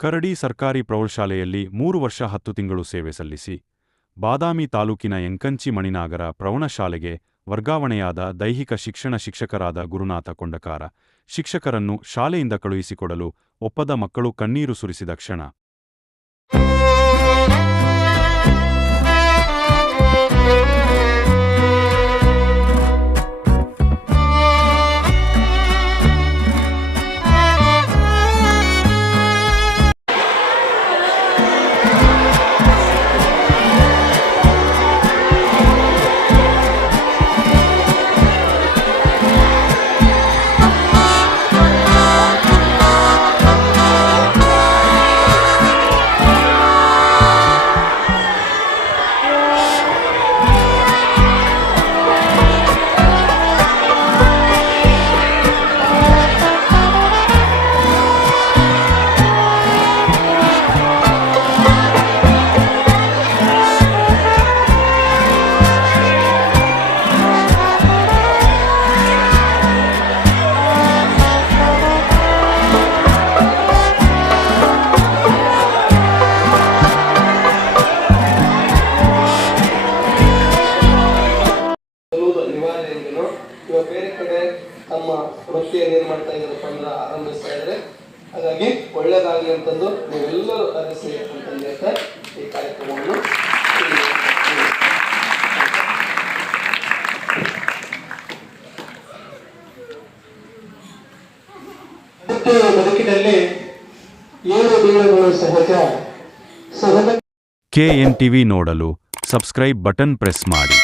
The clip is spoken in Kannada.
ಕರಡಿ ಸರ್ಕಾರಿ ಪ್ರೌಢಶಾಲೆಯಲ್ಲಿ ಮೂರು ವರ್ಷ ಹತ್ತು ತಿಂಗಳು ಸೇವೆ ಸಲ್ಲಿಸಿ, ಬಾದಾಮಿ ತಾಲೂಕಿನ ಎಂಕಂಚಿ ಮಣಿನಾಗರ ಪ್ರೌಢಶಾಲೆಗೆ ವರ್ಗಾವಣೆಯಾದ ದೈಹಿಕ ಶಿಕ್ಷಣ ಶಿಕ್ಷಕರಾದ ಗುರುನಾಥ ಕೊಂಡಕಾರ. ಶಿಕ್ಷಕರನ್ನು ಶಾಲೆಯಿಂದ ಕಳುಹಿಸಿಕೊಡಲು ಒಪ್ಪದ ಮಕ್ಕಳು ಕಣ್ಣೀರು ಸುರಿಸಿದ ಕ್ಷಣ. ಎಂದೇನೋ ಇವಾಗ ಬೇರೆ ಕಡೆ ತಮ್ಮ ವೃತ್ತಿಯನ್ನು ಏನ್ ಮಾಡ್ತಾ ಇದ್ದಾರಪ್ಪ ಅಂದ್ರೆ ಆರಂಭಿಸ್ತಾ ಇದ್ದಾರೆ ಹಾಗಾಗಿ ಒಳ್ಳೇದಾಗಲಿ ಅಂತಂದು ನೀವೆಲ್ಲರೂ ಅರಿಸಿ ಅಂತಂದು ಹೇಳ್ತಾ ಈ ಕಾರ್ಯಕ್ರಮವನ್ನು ಕೆ ಎನ್ ವೃತ್ತಿಯ ಬದುಕಿನಲ್ಲಿ ಏಳು ಬೀಳುಗಳು ಸಹಜ ಸಹಜ ಕೆಎನ್ ಟಿವಿ ನೋಡಲು ಸಬ್ಸ್ಕ್ರೈಬ್ ಬಟನ್ ಪ್ರೆಸ್ ಮಾಡಿ.